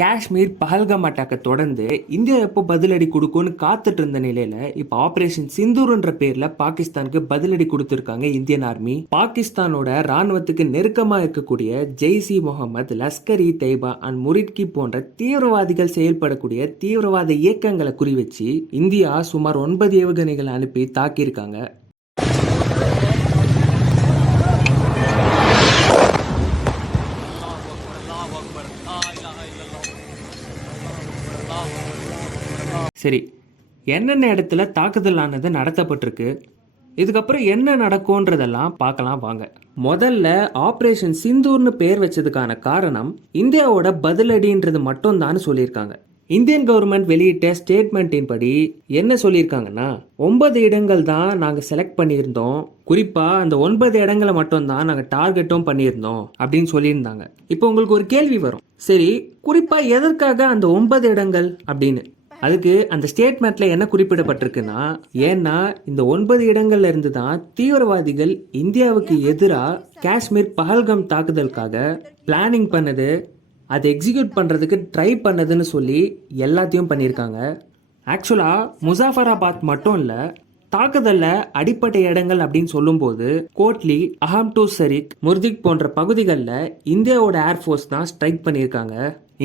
காஷ்மீர் பஹல்காம் அட்டாக்கை தொடர்ந்து இந்தியா எப்போ பதிலடி கொடுக்கும்னு காத்துட்டு இருந்த நிலையில இப்ப ஆபரேஷன் சிந்தூர்ன்ற பேர்ல பாகிஸ்தானுக்கு பதிலடி கொடுத்திருக்காங்க இந்தியன் ஆர்மி. பாகிஸ்தானோட ராணுவத்துக்கு நெருக்கமா இருக்கக்கூடிய ஜெய்ஸ் இ முகமது, லஷ்கர் இ தைபா அண்ட் முரிட்கி போன்ற தீவிரவாதிகள் செயல்படக்கூடிய தீவிரவாத இயக்கங்களை குறிவச்சு இந்தியா சுமார் 9 ஏவுகணைகளை அனுப்பி தாக்கியிருக்காங்க. சரி, என்னென்ன இடத்துல தாக்குதல் ஆனது நடத்தப்பட்டிருக்கு, இதுக்கப்புறம் என்ன நடக்கும்ன்றதெல்லாம் பார்க்கலாம் வாங்க. முதல்ல ஆபரேஷன் சிந்தூர்னு பேர் வச்சதுக்கான காரணம் இந்தியாவோட பதிலடின்றது மட்டும் தான் சொல்லியிருக்காங்க. இந்தியன் கவர்மெண்ட் வெளியிட்ட ஸ்டேட்மெண்ட்டின் படி என்ன சொல்லியிருக்காங்கன்னா, 9 இடங்கள் தான் நாங்கள் செலக்ட் பண்ணியிருந்தோம், குறிப்பா அந்த 9 இடங்களை மட்டும் தான் நாங்கள் டார்கெட்டும் பண்ணியிருந்தோம் அப்படின்னு சொல்லியிருந்தாங்க. இப்போ உங்களுக்கு ஒரு கேள்வி வரும், சரி குறிப்பா எதற்காக அந்த 9 இடங்கள் அப்படின்னு. அதுக்கு அந்த ஸ்டேட்மெண்ட்ல என்ன குறிப்பிடப்பட்டிருக்குன்னா, ஏன்னா இந்த 9 இடங்கள்ல இருந்து தான் தீவிரவாதிகள் இந்தியாவுக்கு எதிராக காஷ்மீர் பஹல்காம் தாக்குதலுக்காக பிளானிங் பண்ணது, அதை எக்ஸிக்யூட் பண்றதுக்கு ட்ரை பண்ணதுன்னு சொல்லி எல்லாத்தையும் பண்ணியிருக்காங்க. ஆக்சுவலா முசாஃபராபாத் மட்டும் இல்ல, தாக்குதல்ல அடிப்படை இடங்கள் அப்படின்னு சொல்லும் போது கோட்லி, அஹம் டு சரிக், முர்திக் போன்ற பகுதிகளில் இந்தியாவோட ஏர்ஃபோர்ஸ் தான் ஸ்ட்ரைக் பண்ணியிருக்காங்க.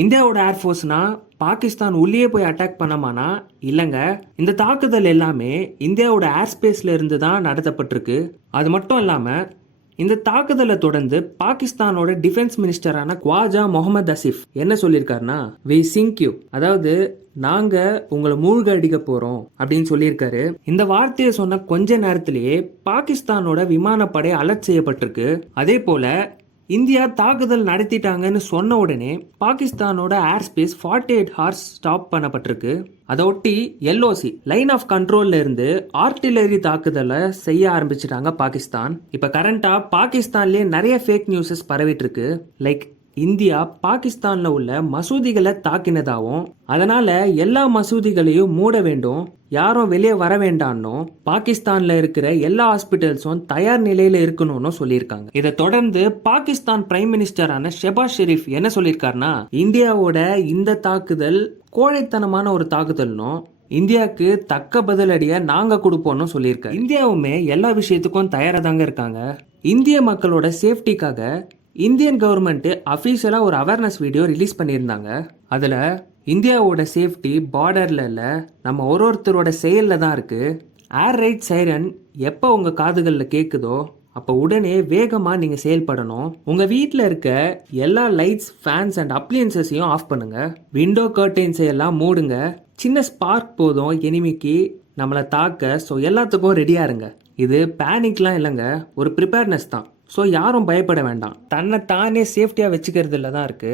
இந்தியாவோட ஏர்ஃபோர்ஸ்னா பாகிஸ்தான் உள்ளே போய் அட்டாக் பண்ணமானா இல்லைங்க, இந்த தாக்குதல் எல்லாமே இந்தியாவோட ஏர்ஸ்பேஸ்ல இருந்து தான் நடத்தப்பட்டிருக்கு. அது மட்டும் இல்லாம இந்த தாக்குதலை தொடர்ந்து பாகிஸ்தானோட டிஃபென்ஸ் மினிஸ்டரான குவாஜா முகமது அசிஃப் என்ன சொல்லியிருக்காருன்னா, வி சிங்க் யூ, அதாவது நாங்க உங்களை மூழ்க அடிக்க போறோம் அப்படின்னு சொல்லியிருக்காரு. இந்த வார்த்தையை சொன்ன கொஞ்ச நேரத்திலேயே பாகிஸ்தானோட விமானப்படை அலர்ட் செய்யப்பட்டிருக்கு. அதே போல இந்தியா தாக்குதல் நடத்திட்டாங்கன்னு சொன்ன உடனே பாகிஸ்தானோட ஏர் ஸ்பேஸ் 48 ஹார்ஸ் ஸ்டாப் பண்ணப்பட்டிருக்கு. அதை ஒட்டி எல்ஓசி லைன் ஆஃப் கண்ட்ரோல்ல இருந்து ஆர்டிலரி தாக்குதலை செய்ய ஆரம்பிச்சிட்டாங்க பாகிஸ்தான். இப்ப கரண்டா பாகிஸ்தான்லயே நிறைய ஃபேக் நியூஸஸ் பரவிட்டு இருக்கு. லைக் இந்தியா பாகிஸ்தான்ல உள்ள மசூதிகளை தாக்கினதாகவும் அதனால எல்லா மசூதிகளையும் மூட வேண்டும், யாரும் வெளியே வர வேண்டாம்னு பாகிஸ்தான்ல இருக்கிற எல்லா ஹாஸ்பிட்டல்ஸும் தயார் நிலையில இருக்கணும்னு சொல்லியிருக்காங்க. இதை தொடர்ந்து பாகிஸ்தான் பிரைம் மினிஸ்டரான ஷெபாஸ் ஷெரீப் என்ன சொல்லியிருக்காருன்னா, இந்தியாவோட இந்த தாக்குதல் கோழைத்தனமான ஒரு தாக்குதல்னும் இந்தியாவுக்கு தக்க பதிலடியை நாங்க கொடுப்போம்னு சொல்லியிருக்காரு. இந்தியாவுமே எல்லா விஷயத்துக்கும் தயாரா தாங்க இருக்காங்க. இந்திய மக்களோட சேஃப்டிக்காக இந்தியன் கவர்மெண்ட் அஃபீஷியலா ஒரு அவேர்னஸ் வீடியோ ரிலீஸ் பண்ணியிருந்தாங்க. அதுல இந்தியாவோட சேஃப்டி பார்டர்ல இல்ல, நம்ம ஒருத்தரோட செயல்ல தான் இருக்கு. ஏர் ரைட் சைரன் எப்போ உங்க காதுகளில் கேட்குதோ அப்போ உடனே வேகமா நீங்க செயல்படணும். உங்க வீட்டில் இருக்க எல்லா லைட்ஸ், ஃபேன்ஸ் அண்ட் அப்ளையன்சஸையும் ஆஃப் பண்ணுங்க. விண்டோ கர்டைன்ஸை எல்லாம் மூடுங்க. சின்ன ஸ்பார்க் போதும் எனிமிக்கு நம்மளை தாக்க. ஸோ எல்லாத்துக்கும் ரெடியா இருங்க. இது பேனிக்லாம் இல்லைங்க, ஒரு ப்ரிப்பேர்னஸ் தான். ஸோ யாரும் பயப்பட வேண்டாம். தன்னை தானே சேஃப்டியாக வச்சுக்கிறதுல தான் இருக்கு.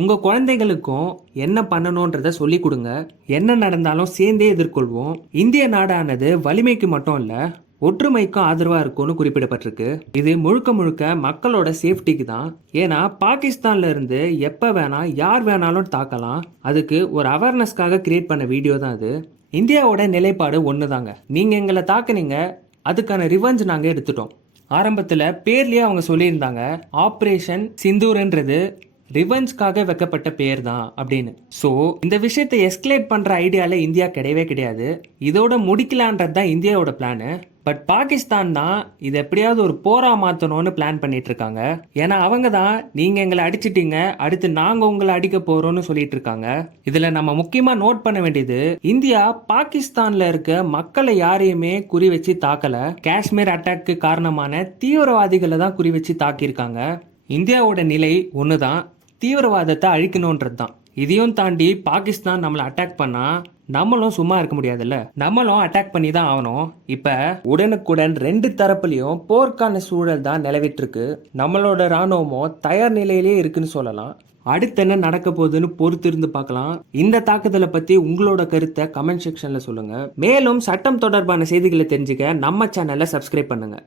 உங்கள் குழந்தைகளுக்கும் என்ன பண்ணணுன்றத சொல்லி கொடுங்க. என்ன நடந்தாலும் சேர்ந்தே எதிர்கொள்வோம். இந்திய நாடானது வலிமைக்கு மட்டும் இல்லை, ஒற்றுமைக்கும் ஆதரவா இருக்கும்னு குறிப்பிடப்பட்டிருக்கு. இது முழுக்க முழுக்க மக்களோட சேஃப்டிக்கு தான். ஏன்னா பாகிஸ்தான்ல இருந்து எப்ப வேணா யார் வேணாலும் தாக்கலாம். அதுக்கு ஒரு அவேர்னஸ்க்காக கிரியேட் பண்ண வீடியோ தான் அது. இந்தியாவோட நிலைப்பாடு ஒண்ணுதாங்க. நீங்க எங்களை தாக்குனீங்க, அதுக்கான ரிவெஞ்ச் நாங்க எடுத்துட்டோம். ஆரம்பத்துல பேர்லயே அவங்க சொல்லியிருந்தாங்க, ஆபரேஷன் சிந்தூர்ன்றது ரிவெஞ்ச்காக வைக்கப்பட்ட பேர் தான் அப்படின்னு. ஸோ இந்த விஷயத்தை எஸ்கலேட் பண்ற ஐடியால இந்தியா கிடையவே கிடையாது. இதோட முடிக்கலான்றது தான் இந்தியாவோட பிளானு. பட் பாகிஸ்தான் தான் இது எப்படியாவது ஒரு போரா மாத்தணும்னு பிளான் பண்ணிட்டு இருக்காங்க. ஏன்னா அவங்க தான் நீங்க எங்களை அடிச்சிட்டீங்க, அடுத்து நாங்க உங்களை அடிக்க போறோம்னு சொல்லிட்டு இருக்காங்க. இதுல நம்ம முக்கியமா நோட் பண்ண வேண்டியது, இந்தியா பாகிஸ்தான்ல இருக்க மக்களை யாரையுமே குறி வச்சு தாக்கல. காஷ்மீர் அட்டாக்கு காரணமான தீவிரவாதிகளை தான் குறி வச்சு தாக்கியிருக்காங்க. இந்தியாவோட நிலை ஒண்ணுதான், தீவிரவாதத்தை அழிக்கணும்ன்றது தான். இதையும் தாண்டி பாகிஸ்தான் நம்மளை அட்டாக் பண்ணா நம்மளும் சும்மா இருக்க முடியாதுல்ல, நம்மளும் அட்டாக் பண்ணி தான் ஆகணும். இப்ப உடனுக்குடன் 2 தரப்புலையும் போர்க்கான சூழல் தான் நிலவிட்டு இருக்கு. நம்மளோட ராணுவமும் தயார் நிலையிலேயே இருக்குன்னு சொல்லலாம். அடுத்து என்ன நடக்க போகுதுன்னு பொறுத்து இருந்து பார்க்கலாம். இந்த தாக்குதலை பத்தி உங்களோட கருத்தை கமெண்ட் செக்ஷன்ல சொல்லுங்க. மேலும் சட்டம் தொடர்பான செய்திகளை தெரிஞ்சுக்க நம்ம சேனலை சப்ஸ்கிரைப் பண்ணுங்க.